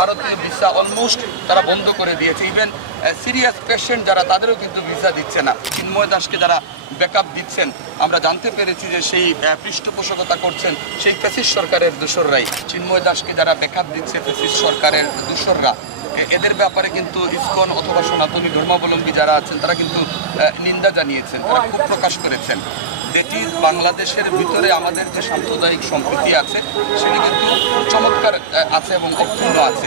ভারতীয় visa almost তারা বন্ধ করে দিয়েছে। ইভেন সিরিয়াস পেশেন্ট যারা তাদেরও কিন্তু ভিসা দিচ্ছে না। চিন্ময় দাসকে যারা ব্যাকআপ দিচ্ছেন আমরা জানতে পেরেছি যে সেই পৃষ্ঠপোষকতা করছেন সেই ফেসিস সরকারের দূষররাই চিন্ময় দাসকে যারা ব্যাকআপ দিচ্ছে ফেসিস সরকারের দূষররা এদের ব্যাপারে কিন্তু ইসকন অথবা সনাতনী ধর্মাবলম্বী যারা আছেন তারা কিন্তু নিন্দা জানিয়েছেন তারা খুব প্রকাশ করেছেন। যেটি বাংলাদেশের ভিতরে আমাদের যে সাম্প্রদায়িক সম্প্রীতি আছে, সেটি কিন্তু চমৎকার আছে এবং অক্ষুণ্ণ আছে।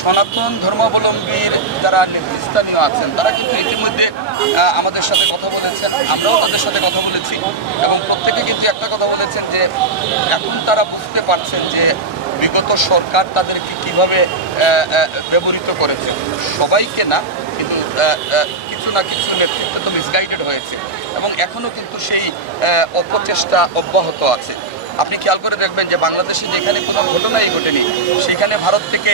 সনাতন ধর্মাবলম্বীর যারা নেতৃস্থানীয় আছেন, তারা কিন্তু ইতিমধ্যে আমাদের সাথে কথা বলেছেন, আমরাও তাদের সাথে কথা বলেছি, এবং প্রত্যেকে কিন্তু একটা কথা বলেছেন যে, এখন তারা বুঝতে পারছেন যে, বিগত সরকার তাদেরকে কীভাবে ব্যবহৃত করেছে। সবাইকে না, কিন্তু কিছু না কিছু নেতৃত্ব তো মিসগাইডেড হয়েছে। এবং এখনও কিন্তু সেই অপচেষ্টা অব্যাহত আছে। আপনি খেয়াল করে দেখবেন যে বাংলাদেশে যেখানে কোনো ঘটনাই ঘটেনি, সেখানে ভারত থেকে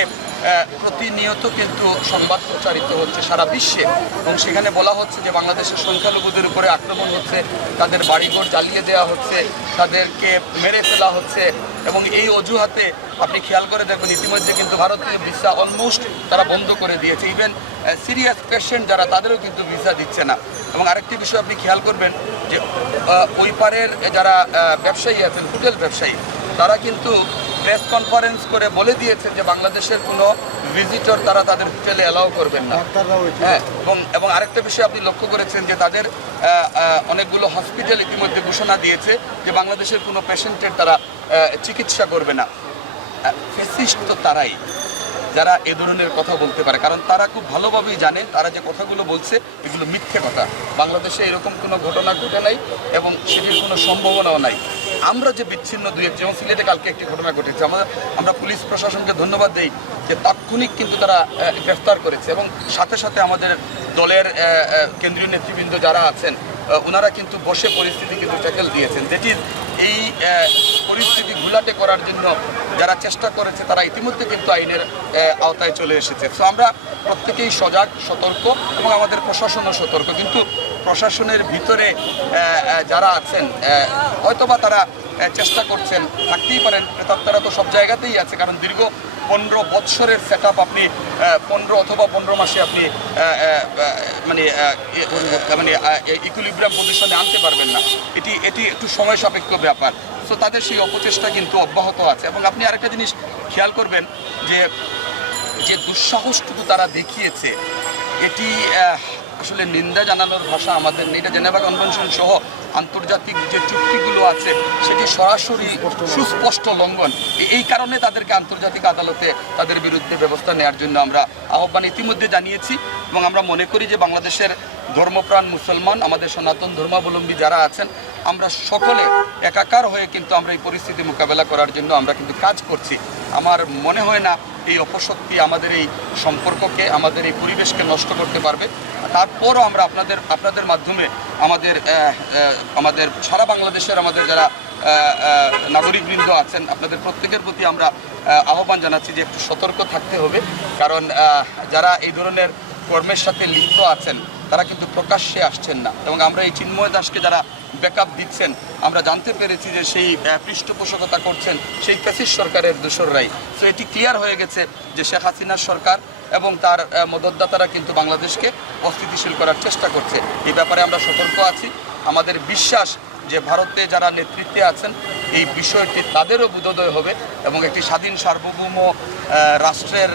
প্রতিনিয়ত কিন্তু সংবাদ প্রচারিত হচ্ছে সারা বিশ্বে। এবং সেখানে বলা হচ্ছে যে বাংলাদেশের সংখ্যালঘুদের উপরে আক্রমণ হচ্ছে, তাদের বাড়িঘর জ্বালিয়ে দেওয়া হচ্ছে, তাদেরকে মেরে ফেলা হচ্ছে, এবং এই অজুহাতে আপনি খেয়াল করে দেখবেন ইতিমধ্যে কিন্তু ভারতীয় ভিসা অলমোস্ট তারা বন্ধ করে দিয়েছে। ইভেন সিরিয়াস পেশেন্ট যারা, তাদেরও কিন্তু ভিসা দিচ্ছে না। এবং আরেকটি বিষয় আপনি খেয়াল করবেন যে ওই পারের যারা ব্যবসায়ী আছেন হোটেল ব্যবসায়ী তারা কিন্তু প্রেস কনফারেন্স করে বলে দিয়েছেন যে বাংলাদেশের কোনো ভিজিটর তারা তাদের হোটেলে অ্যালাউ করবেন না। হ্যাঁ এবং এবং আরেকটা বিষয় আপনি লক্ষ্য করেছেন যে তাদের অনেকগুলো হসপিটাল ইতিমধ্যে ঘোষণা দিয়েছে যে বাংলাদেশের কোনো পেশেন্টের তারা চিকিৎসা করবে না। ফেসিস্ট তো তারাই। যারা এ ধরনের কথা বলতে পারে, কারণ তারা খুব ভালোভাবেই জানে, তারা যে কথাগুলো বলছে এগুলো মিথ্যে কথা। বাংলাদেশে এরকম কোনো ঘটনা ঘটে নাই এবং সেটির কোনো সম্ভাবনাও নাই। আমরা যে বিচ্ছিন্ন দুই এক যেমন সিলেটে কালকে একটি ঘটনা ঘটেছে আমরা আমরা পুলিশ প্রশাসনকে ধন্যবাদ দেই যে তাৎক্ষণিক কিন্তু তারা গ্রেফতার করেছে এবং সাথে সাথে আমাদের দলের কেন্দ্রীয় নেতৃবৃন্দ যারা আছেন ওনারা কিন্তু বসে পরিস্থিতি কিন্তু ট্যাকেল দিয়েছেন। যেটি এই পরিস্থিতি ঘুলাটে করার জন্য যারা চেষ্টা করেছে, তারা ইতিমধ্যে কিন্তু আইনের আওতায় চলে এসেছে। তো আমরা প্রত্যেকেই সজাগ, সতর্ক এবং আমাদের প্রশাসনও সতর্ক। কিন্তু প্রশাসনের ভিতরে যারা আছেন হয়তোবা তারা চেষ্টা করছেন। থাকতেই পারেন, প্রেতাত্মারা তো সব জায়গাতেই আছে, কারণ দীর্ঘ পনেরো বৎসরের সেট আপনি পনেরো অথবা পনেরো মাসে আপনি মানে মানে ইকুলিব্রাম পজিশনে আনতে পারবেন না। এটি এটি একটু সময় সাপেক্ষ ব্যাপার। তো তাদের সেই অপচেষ্টা কিন্তু অব্যাহত আছে। এবং আপনি আরেকটা জিনিস খেয়াল করবেন যে যে দুঃসাহসটুকু তারা দেখিয়েছে, এটি আসলে নিন্দা জানানোর ভাষা আমাদের নেই। এটা জেনেভা কনভেনশন সহ আন্তর্জাতিক যে চুক্তিগুলো আছে, সেটি সরাসরি সুস্পষ্ট লঙ্ঘন। এই কারণে তাদেরকে আন্তর্জাতিক আদালতে তাদের বিরুদ্ধে ব্যবস্থা নেওয়ার জন্য আমরা আহ্বান ইতিমধ্যে জানিয়েছি এবং আমরা মনে করি যে বাংলাদেশের ধর্মপ্রাণ মুসলমান, আমাদের সনাতন ধর্মাবলম্বী যারা আছেন, আমরা সকলে একাকার হয়ে কিন্তু আমরা এই পরিস্থিতি মোকাবেলা করার জন্য আমরা কিন্তু কাজ করছি। আমার মনে হয় না এই অপশক্তি আমাদের এই সম্পর্ককে, আমাদের এই পরিবেশকে নষ্ট করতে পারবে। তারপরও আমরা আপনাদের আপনাদের মাধ্যমে আমাদের আমাদের সারা বাংলাদেশের আমাদের যারা নাগরিকবৃন্দ আছেন, আপনাদের প্রত্যেকের প্রতি আমরা আহ্বান জানাচ্ছি যে একটু সতর্ক থাকতে হবে। কারণ যারা এই ধরনের কর্মের সাথে লিপ্ত আছেন, তারা কিন্তু প্রকাশ্যে আসছেন না। এবং আমরা এই চিন্ময় দাসকে যারা ব্যাকআপ দিচ্ছেন, আমরা জানতে পেরেছি যে সেই পৃষ্ঠপোষকতা করছেন সেই ফ্যাসিস সরকারের দোসররাই। তো এটি ক্লিয়ার হয়ে গেছে যে শেখ হাসিনার সরকার এবং তার মদতদাতারা কিন্তু বাংলাদেশকে অস্থিতিশীল করার চেষ্টা করছে। এই ব্যাপারে আমরা সতর্ক আছি। আমাদের বিশ্বাস যে ভারতে যারা নেতৃত্বে আছেন, এই বিষয়টি তাদেরও বোধোদয় হবে এবং একটি স্বাধীন সার্বভৌম রাষ্ট্রের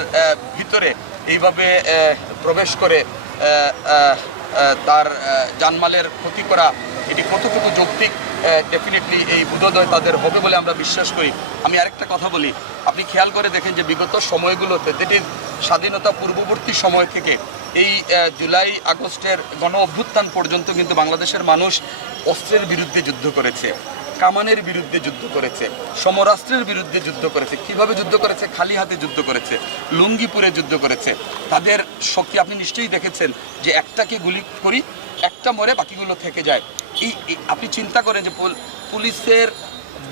ভিতরে এইভাবে প্রবেশ করে তার জানমালের ক্ষতি করা, এটি কতটুকু যৌক্তিক ডেফিনেটলি এই বোধোদয় তাদের হবে বলে আমরা বিশ্বাস করি। আমি আরেকটা কথা বলি, আপনি খেয়াল করে দেখেন যে বিগত সময়গুলোতে যেটি স্বাধীনতা পূর্ববর্তী সময় থেকে এই জুলাই আগস্টের গণ অভ্যুত্থান পর্যন্ত কিন্তু বাংলাদেশের মানুষ অস্ত্রের বিরুদ্ধে যুদ্ধ করেছে। কামানের বিরুদ্ধে যুদ্ধ করেছে, সমরাষ্ট্রের বিরুদ্ধে যুদ্ধ করেছে, কীভাবে যুদ্ধ করেছে, খালি হাতে যুদ্ধ করেছে, লুঙ্গিপুরে যুদ্ধ করেছে, তাদের শক্তি আপনি নিশ্চয়ই দেখেছেন যে একটাকে গুলি করি, একটা মরে বাকিগুলো থেকে যায়। এই আপনি চিন্তা করেন যে পুলিশের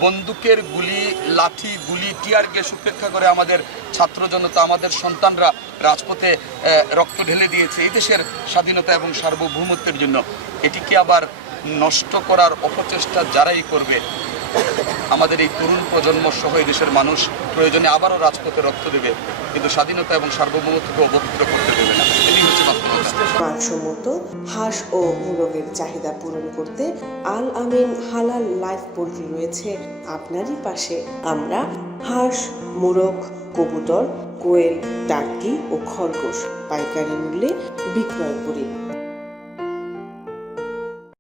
বন্দুকের গুলি, লাঠি, গুলি, টিয়ার গ্যাস উপেক্ষা করে আমাদের ছাত্র জনতা, আমাদের সন্তানরা রাজপথে রক্ত ঢেলে দিয়েছে এই দেশের স্বাধীনতা এবং সার্বভৌমত্বের জন্য। এটিকে আবার নষ্ট করার অপচেষ্টা যারাই করবে, আমাদের এই তরুণ প্রজন্ম সহ দেশের মানুষ প্রয়োজনে আবারও রাজপথে রক্ত দেবে, কিন্তু স্বাধীনতা এবং সার্বভৌমত্বকে অবহিত করতে দেবে না। এটি হচ্ছে হাঁস ও মুরগের চাহিদা পূরণ করতে আল আমিন হালাল লাইফ পোল্ট্রি রয়েছে আপনারই পাশে। আমরা হাঁস, মোরগ, কবুতর, কোয়েল টার্কি ও খরগোশ পাইকারি মূল্যে বিক্রয় করি।